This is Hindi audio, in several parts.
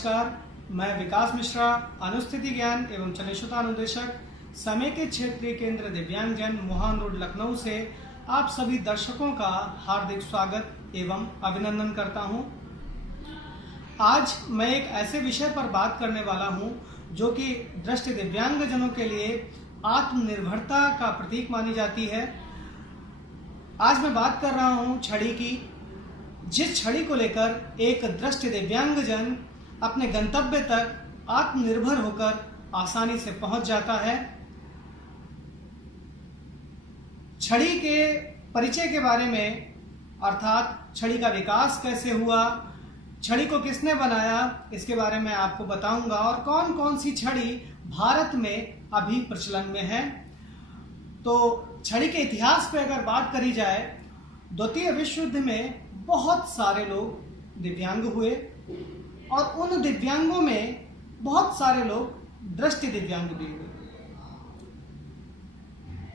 नमस्कार, मैं विकास मिश्रा, अनुस्थिति ज्ञान एवं चलनशुता अनुदेशक, समेकित क्षेत्रीय केंद्र दिव्यांगजन, मोहान रोड, लखनऊ से आप सभी दर्शकों का हार्दिक स्वागत एवं अभिनंदन करता हूं। आज मैं एक ऐसे विषय पर बात करने वाला हूं जो कि दृष्टि दिव्यांगजनों के लिए आत्मनिर्भरता का प्रतीक मानी जाती है। आज मैं बात कर रहा हूं छड़ी की, जिस छड़ी को लेकर एक दृष्टि दिव्यांगजन अपने गंतव्य तक आत्मनिर्भर होकर आसानी से पहुंच जाता है। छड़ी के परिचय के बारे में, अर्थात छड़ी का विकास कैसे हुआ, छड़ी को किसने बनाया, इसके बारे में आपको बताऊंगा और कौन कौन सी छड़ी भारत में अभी प्रचलन में है। तो छड़ी के इतिहास पे अगर बात करी जाए, द्वितीय विश्व युद्ध में बहुत सारे लोग दिव्यांग हुए और उन दिव्यांगों में बहुत सारे लोग दृष्टि दिव्यांग भी हुए।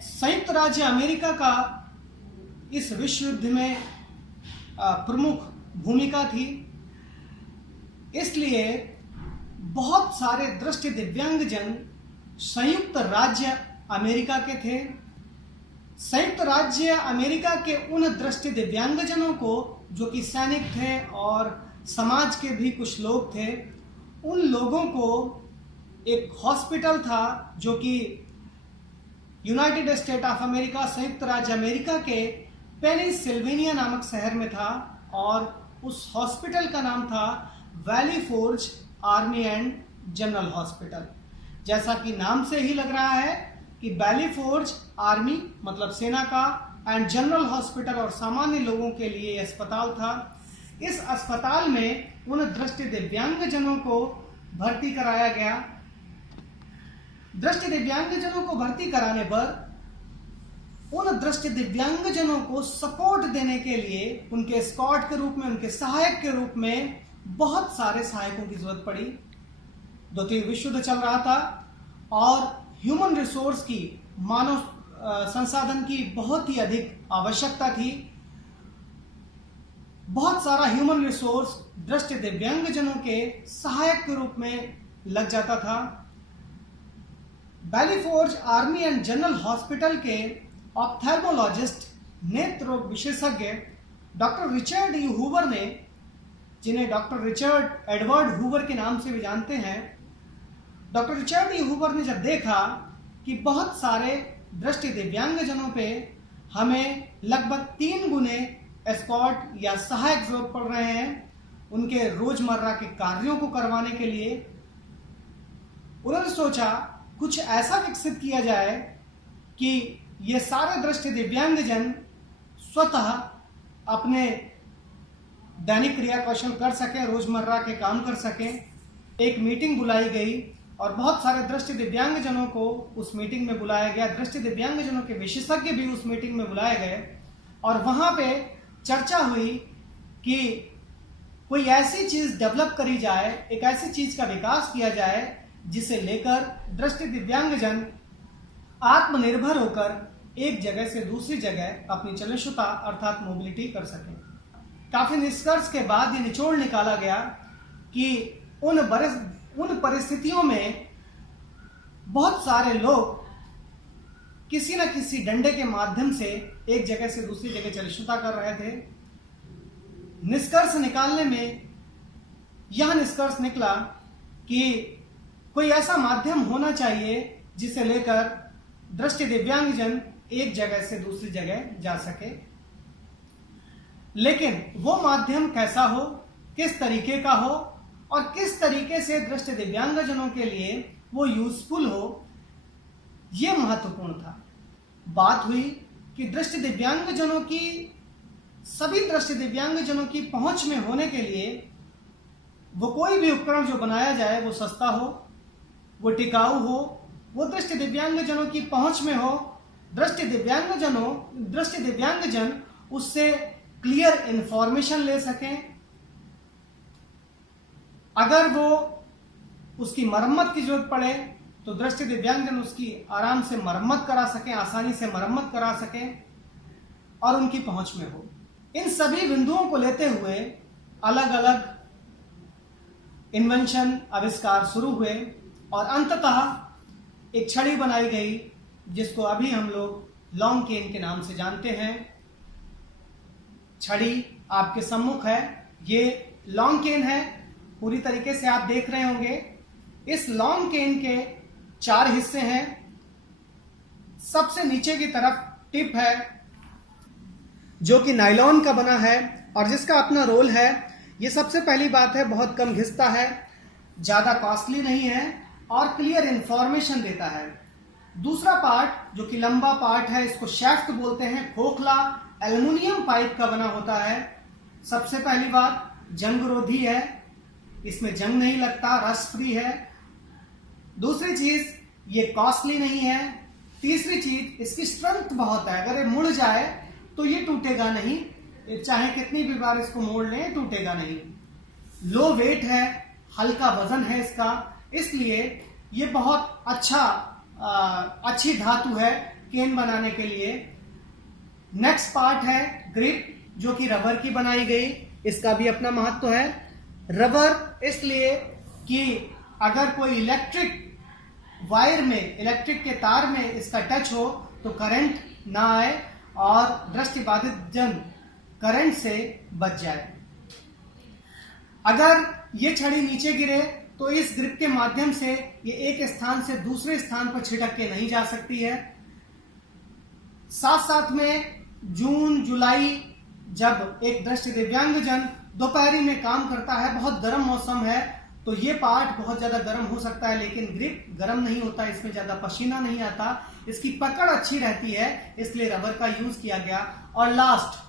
संयुक्त राज्य अमेरिका का इस विश्व युद्ध में प्रमुख भूमिका थी, इसलिए बहुत सारे दृष्टि दिव्यांगजन संयुक्त राज्य अमेरिका के थे। संयुक्त राज्य अमेरिका के उन दृष्टि दिव्यांगजनों को, जो कि सैनिक थे और समाज के भी कुछ लोग थे, उन लोगों को एक हॉस्पिटल था जो कि यूनाइटेड स्टेट ऑफ अमेरिका, संयुक्त राज्य अमेरिका के पेनिसिल्वेनिया नामक शहर में था और उस हॉस्पिटल का नाम था valley forge army and general hospital. जैसा कि नाम से ही लग रहा है कि वैली फोर्ज आर्मी मतलब सेना का एंड जनरल हॉस्पिटल और सामान्य लोगों के लिए अस्पताल था। इस अस्पताल में उन दृष्टि दिव्यांगजनों को भर्ती कराया गया। दृष्टि दिव्यांगजनों को भर्ती कराने पर उन दृष्टि दिव्यांगजनों को सपोर्ट देने के लिए उनके स्कॉट के रूप में, उनके सहायक के रूप में बहुत सारे सहायकों की जरूरत पड़ी। द्वितीय विश्व युद्ध चल रहा था और ह्यूमन रिसोर्स की, मानव संसाधन की बहुत ही अधिक आवश्यकता थी। बहुत सारा ह्यूमन रिसोर्स दृष्टि दिव्यांगजनों के सहायक के रूप में लग जाता था। Valley forge army and general hospital के ऑप्थेल्मोलॉजिस्ट, नेत्र रोग विशेषज्ञ डॉक्टर रिचर्ड यू हूवर ने, जिन्हें डॉक्टर रिचर्ड एडवर्ड हूवर के नाम से भी जानते हैं, डॉक्टर रिचर्ड यू हूवर ने जब देखा कि बहुत सारे दृष्टि दिव्यांगजनों पे हमें लगभग 3 गुने एस्कॉर्ट या सहायक जरूरत पड़ रहे हैं उनके रोजमर्रा के कार्यों को करवाने के लिए, उन्होंने सोचा कुछ ऐसा विकसित किया जाए कि ये सारे दृष्टि दिव्यांगजन स्वतः अपने दैनिक क्रिया कौशल कर सकें, रोजमर्रा के काम कर सकें। एक मीटिंग बुलाई गई और बहुत सारे दृष्टि दिव्यांगजनों को उस मीटिंग में बुलाया गया। दृष्टि दिव्यांगजनों के विशेषज्ञ भी उस मीटिंग में बुलाए गए और वहां पे चर्चा हुई कि कोई ऐसी चीज डेवलप करी जाए, एक ऐसी चीज का विकास किया जाए जिसे लेकर दृष्टि दिव्यांगजन आत्मनिर्भर होकर एक जगह से दूसरी जगह अपनी चलनशुता अर्थात मोबिलिटी कर सकें। काफी निष्कर्ष के बाद ये निचोड़ निकाला गया कि उन परिस्थितियों में बहुत सारे लोग किसी न किसी डंडे के माध्यम से एक जगह से दूसरी जगह चलनशुता कर रहे थे। निष्कर्ष निकालने में यह निष्कर्ष निकला कि कोई ऐसा माध्यम होना चाहिए जिसे लेकर दृष्टि दिव्यांगजन एक जगह से दूसरी जगह जा सके। लेकिन वो माध्यम कैसा हो, किस तरीके का हो और किस तरीके से दृष्टि दिव्यांगजनों के लिए वो यूजफुल हो, ये महत्वपूर्ण था। बात हुई कि दृष्टि दिव्यांगजनों की, सभी दृष्टि दिव्यांगजनों की पहुंच में होने के लिए वो कोई भी उपकरण जो बनाया जाए वो सस्ता हो, वो टिकाऊ हो, वो दृष्टि दिव्यांगजनों की पहुंच में हो, दृष्टि दिव्यांगजन उससे क्लियर इंफॉर्मेशन ले सकें। अगर वो उसकी मरम्मत की जरूरत पड़े तो दृष्टि दिव्यांगजन उसकी आराम से मरम्मत करा सकें, आसानी से मरम्मत करा सकें और उनकी पहुंच में हो। इन सभी बिंदुओं को लेते हुए अलग अलग इन्वेंशन आविष्कार शुरू हुए और अंततः एक छड़ी बनाई गई जिसको अभी हम लोग लॉन्ग केन के नाम से जानते हैं। छड़ी आपके सम्मुख है, ये लॉन्ग केन है, पूरी तरीके से आप देख रहे होंगे। इस लॉन्ग केन के 4 हिस्से हैं। सबसे नीचे की तरफ टिप है जो कि नायलॉन का बना है और जिसका अपना रोल है। ये सबसे पहली बात है, बहुत कम घिसता है, ज्यादा कॉस्टली नहीं है और क्लियर इंफॉर्मेशन देता है। दूसरा पार्ट जो कि लंबा पार्ट है, इसको शैफ्ट बोलते हैं, खोखला एल्युमिनियम पाइप का बना होता है। सबसे पहली बात, जंगरोधी है, इसमें जंग नहीं लगता, रस्ट फ्री है। दूसरी चीज, ये कॉस्टली नहीं है। तीसरी चीज, इसकी स्ट्रेंथ बहुत है, अगर ये मुड़ जाए तो ये टूटेगा नहीं, चाहे कितनी भी बार इसको मोड़ लें टूटेगा नहीं। लो वेट है, हल्का वजन है इसका, इसलिए ये बहुत अच्छी धातु है केन बनाने के लिए। नेक्स्ट पार्ट है ग्रिप, जो कि रबर की बनाई गई, इसका भी अपना महत्व है। रबर इसलिए कि अगर कोई इलेक्ट्रिक वायर में, इलेक्ट्रिक के तार में इसका टच हो तो करंट ना आए और दृष्टिबाधित जन करंट से बच जाए। अगर ये छड़ी नीचे गिरे तो इस ग्रिप के माध्यम से ये एक स्थान से दूसरे स्थान पर छिटक के नहीं जा सकती है। साथ साथ में जून जुलाई जब एक दृष्टि दिव्यांगजन दोपहरी में काम करता है, बहुत गर्म मौसम है, तो ये पार्ट बहुत ज्यादा गर्म हो सकता है, लेकिन ग्रिप गर्म नहीं होता, इसमें ज्यादा पसीना नहीं आता, इसकी पकड़ अच्छी रहती है, इसलिए रबर का यूज किया गया। और लास्ट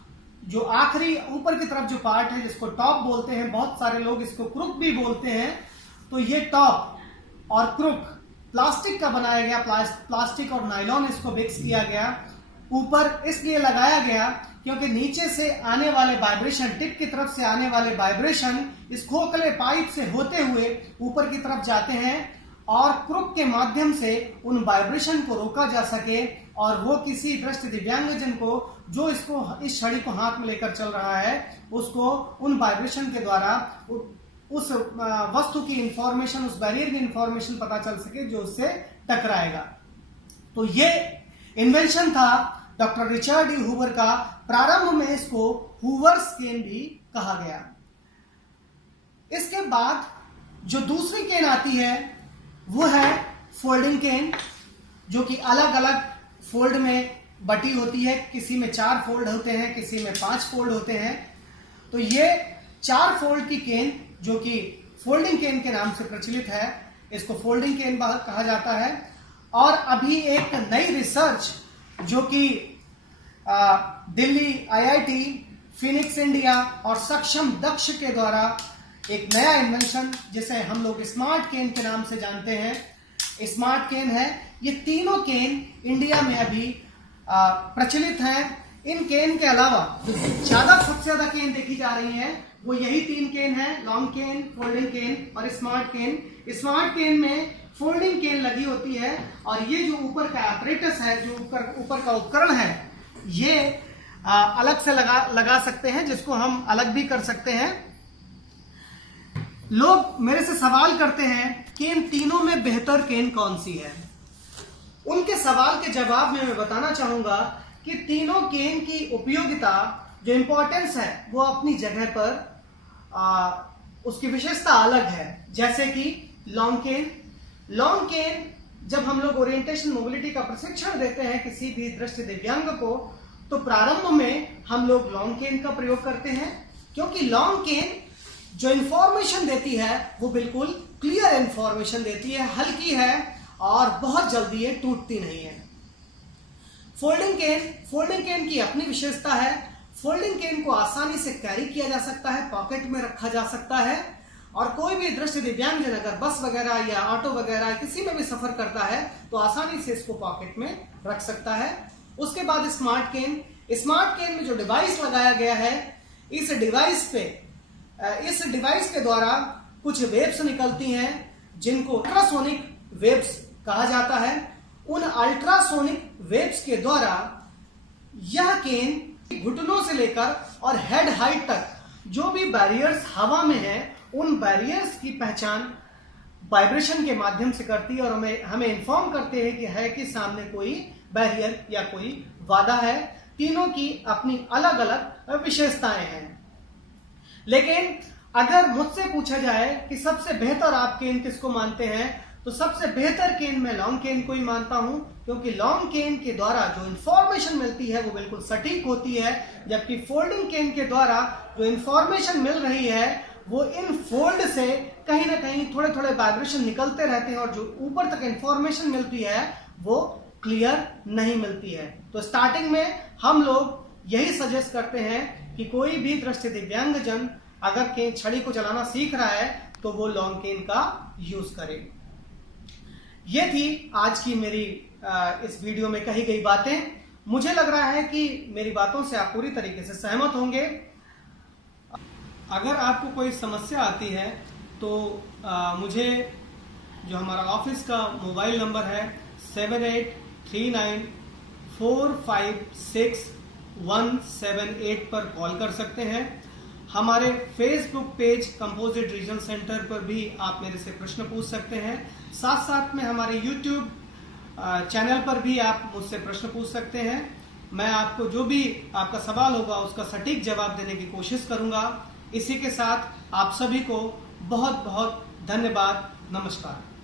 जो आखिरी ऊपर की तरफ जो पार्ट है जिसको टॉप बोलते हैं, बहुत सारे लोग इसको क्रुक भी बोलते हैं, तो ये टॉप और क्रुक प्लास्टिक का बनाया गया, प्लास्टिक और नायलॉन इसको मिक्स किया गया। ऊपर इसलिए लगाया गया क्योंकि नीचे से आने वाले वाइब्रेशन, टिप की तरफ से आने वाले वाइब्रेशन इस खोखले पाइप से होते हुए ऊपर की तरफ जाते हैं और क्रुक के माध्यम से उन वाइब्रेशन को रोका जा सके और वो किसी दृष्टि दिव्यांगजन को जो इस छड़ी को हाथ में लेकर चल रहा है उसको उन वाइब्रेशन के द्वारा उस वस्तु की इंफॉर्मेशन, उस बैरियर की इंफॉर्मेशन पता चल सके जो उससे टकराएगा। तो ये इन्वेंशन था डॉक्टर रिचर्ड ई हूवर का। प्रारंभ में इसको हूवर्स केन भी कहा गया। इसके बाद जो दूसरी केन आती है वो है फोल्डिंग केन, जो कि अलग अलग फोल्ड में बटी होती है। किसी में 4 फोल्ड होते हैं, किसी में 5 फोल्ड होते हैं। तो ये 4 फोल्ड की केन जो कि फोल्डिंग केन के नाम से प्रचलित है, इसको फोल्डिंग केन कहा जाता है। और अभी एक नई रिसर्च जो कि दिल्ली आईआईटी, फिनिक्स इंडिया और सक्षम दक्ष के द्वारा एक नया इन्वेंशन जिसे हम लोग स्मार्ट केन के नाम से जानते हैं, स्मार्ट केन है। ये तीनों केन इंडिया में अभी प्रचलित हैं। इन केन के अलावा सबसे ज्यादा केन देखी जा रही हैं वो यही 3 केन है, लॉन्ग केन, फोल्डिंग केन और स्मार्ट केन। स्मार्ट केन में फोल्डिंग केन लगी होती है और ये जो ऊपर का apparatus है, जो ऊपर का उपकरण है, ये अलग से लगा सकते हैं, जिसको हम अलग भी कर सकते हैं। लोग मेरे से सवाल करते हैं कि इन तीनों में बेहतर केन कौन सी है। उनके सवाल के जवाब में मैं बताना चाहूंगा कि तीनों केन की उपयोगिता, जो इंपॉर्टेंस है, वो अपनी जगह पर उसकी विशेषता अलग है। जैसे कि लॉन्ग केन जब हम लोग ओरिएंटेशन मोबिलिटी का प्रशिक्षण देते हैं किसी भी दृष्टि दिव्यांग को, तो प्रारंभ में हम लोग लॉन्ग केन का प्रयोग करते हैं, क्योंकि लॉन्ग केन जो इंफॉर्मेशन देती है वो बिल्कुल क्लियर इंफॉर्मेशन देती है, हल्की है और बहुत जल्दी ये टूटती नहीं है। फोल्डिंग केन की अपनी विशेषता है। फोल्डिंग केन को आसानी से कैरी किया जा सकता है, पॉकेट में रखा जा सकता है और कोई भी दृष्टि दिव्यांगजन अगर बस वगैरह या ऑटो वगैरह किसी में भी सफर करता है तो आसानी से इसको पॉकेट में रख सकता है। उसके बाद स्मार्ट केन में जो डिवाइस लगाया गया है, इस डिवाइस के द्वारा कुछ वेव्स निकलती हैं जिनको अल्ट्रासोनिक वेव्स कहा जाता है। उन अल्ट्रासोनिक वेव्स के द्वारा यह केन घुटनों से लेकर और हेड हाइट तक जो भी बैरियर्स हवा में है उन बैरियर्स की पहचान वाइब्रेशन के माध्यम से करती है और हमें इन्फॉर्म करते हैं कि है कि सामने कोई बैरियर या कोई वादा है। तीनों की अपनी अलग अलग विशेषताएं हैं। लेकिन अगर मुझसे पूछा जाए कि सबसे बेहतर आप केन किसको मानते हैं, तो सबसे बेहतर केन मैं लॉन्ग केन को ही मानता हूं, क्योंकि लॉन्ग केन के द्वारा जो इंफॉर्मेशन मिलती है वो बिल्कुल सटीक होती है, जबकि फोल्डिंग केन के द्वारा जो इंफॉर्मेशन मिल रही है वो इन फोल्ड से कहीं ना कहीं थोड़े थोड़े वाइब्रेशन निकलते रहते हैं और जो ऊपर तक इंफॉर्मेशन मिलती है वो क्लियर नहीं मिलती है। तो स्टार्टिंग में हम लोग यही सजेस्ट करते हैं कि कोई भी दृष्टि दिव्यांगजन अगर केन छड़ी को चलाना सीख रहा है तो वो लॉन्ग केन का यूज करे। ये थी आज की मेरी इस वीडियो में कही गई बातें। मुझे लग रहा है कि मेरी बातों से आप पूरी तरीके से सहमत होंगे। अगर आपको कोई समस्या आती है तो मुझे जो हमारा ऑफिस का मोबाइल नंबर है 7839456178 पर कॉल कर सकते हैं। हमारे Facebook page composite region centre पर भी आप मेरे से प्रश्न पूछ सकते हैं। साथ साथ में हमारे यूट्यूब चैनल पर भी आप मुझसे प्रश्न पूछ सकते हैं। मैं आपको जो भी आपका सवाल होगा उसका सटीक जवाब देने की कोशिश करूंगा। इसी के साथ आप सभी को बहुत बहुत धन्यवाद। नमस्कार।